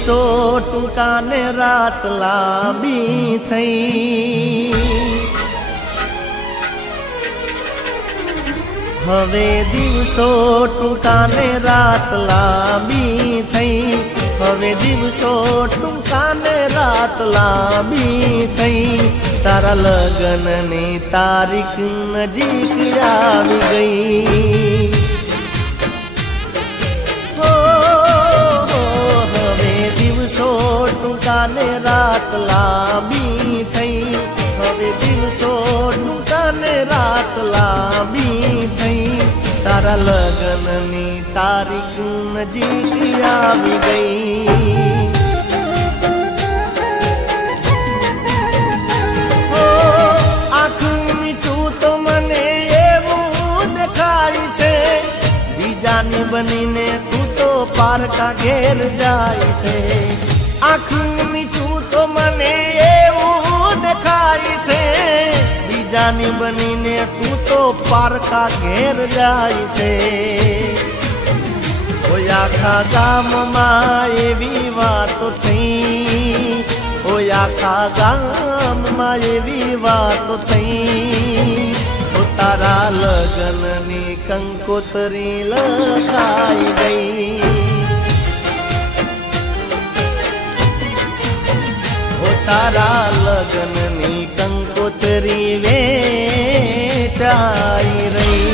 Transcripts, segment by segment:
દિવસો ટૂંકા ને રાત લાંબી થઈ, હવે દિવસો ટૂંકા ને રાત લાંબી થઈ, હવે દિવસો ટૂંકા ને રાત લાંબી થઈ, તારા લગ્નની તારીખ નજીક આવી ગઈ। હવે દિવસો ટૂંકા ને રાત લાંબી થઈ, હવે દિવસો ટૂંકા ને રાત લાંબી થઈ, તારા લગ્નની તારીખ નજીક આવી ગઈ। આંખ મીચું તો મને એવું દેખાય છે, બીજાની બનીને તું તો પારકા ઘેર જાય છે। આંખ મીચું તો મને એવું દેખાય છે, બીજાની બનીને તું તો પારકા ઘેર જાય છે। ઓય આખા ગામમાં એવી વાતો થઈ, ઓય આખા ગામમાં એવી વાતો થઈ, તારા લગ્નની કંકોત્રી લખાઈ ગઈ। તારા લગ્નની કંકોત્રી વેચાઈ રહી।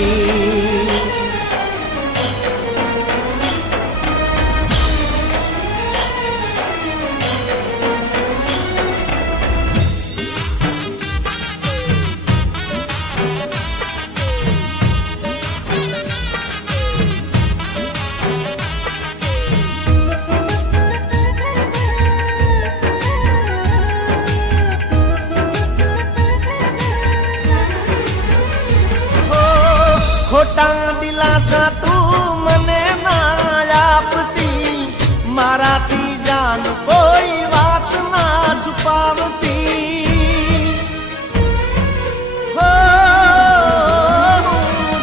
ખોટા દિલાસા તું મને ના આપતી, મારાથી જાન કોઈ વાત ના છુપાવતી।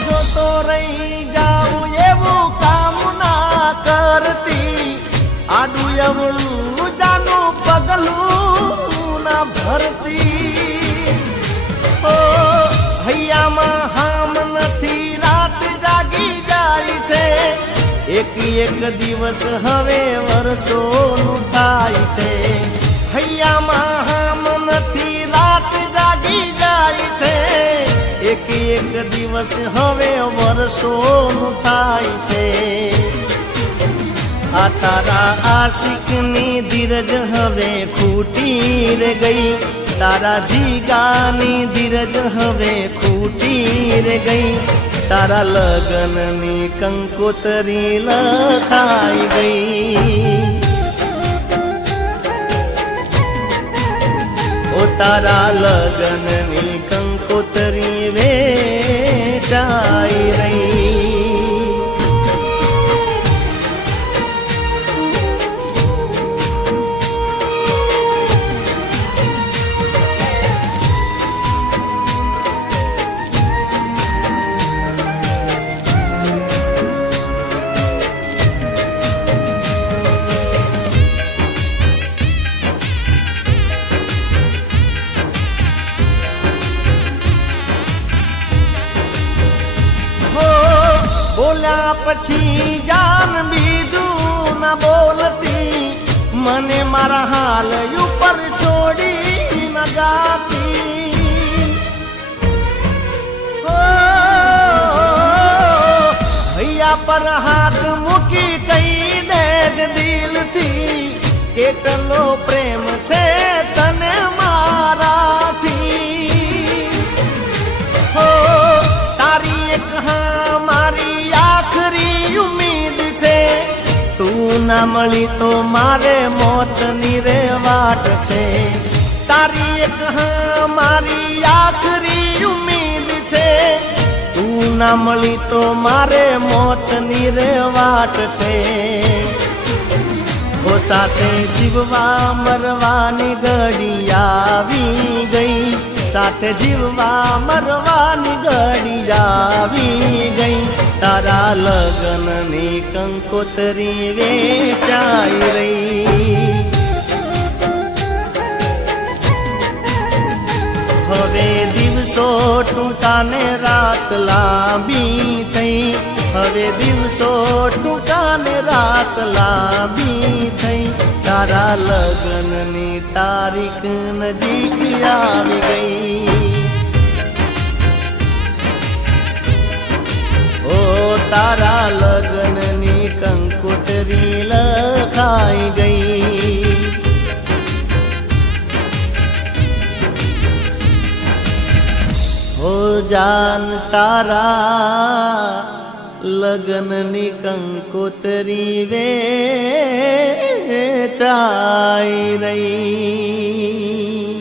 જો તો રહી જાઉં એવું કામ ના કરતી, આડું અવળું જાનું પગલું ના ભરતી। હૈયામાં હામ નથી, રાત જાગી જાય છે, એક એક દિવસ હવે વર્ષોનું થાય છે। હૈયામાં હામ નથી, રાત જાગી જાય છે, એક એક દિવસ હવે વર્ષોનું થાય છે। આ તારા આશિકની ધીરજ હવે ખૂટી રે ગઈ, તારા જીગાની ધીરજ હવે ખૂટી રે ગઈ, તારા લગ્નની કંકોત્રી લખાઈ ગઈ। ઓ તારા લગ્નની કંકોત્રી વેચાઈ રહી। બોલ્યા પછી જાન બીજું ના બોલતી, મને મારા હાલ ઉપર છોડી ન જાતી। હૈયા પર હાથ મૂકી કહી દેજ દિલથી, કેટલો પ્રેમ છે તને મારાથી। તારી એક મારી આખરી ઉમ્મીદ છે, તું ના મળી તો મારે મોતની રે વાટ છે। તારી એક મારી આખરી ઉમ્મીદ છે, તું ના મળી તો મારે મોતની રે વાટ છે। ઓ સાથે જીવવા મરવાની ઘડી આવી ગઈ, સાથે જીવવા મરવાની ઘડી આવી ગઈ તારા લગ્નની કંકોતરી વેચાઈ રહી હવે દિવસો ટૂંકા ને રાત લાંબી થઈ હવે દિવસો ટૂંકા ને રાત લાંબી થઈ તારા લગ્નની તારીખ નજીક આવી ગઈ ઓ તારા લગ્નની કંકોતરી લખાઈ ગઈ હો જાન તારા લગ્નની કંકોતરી વેચાઈ રહી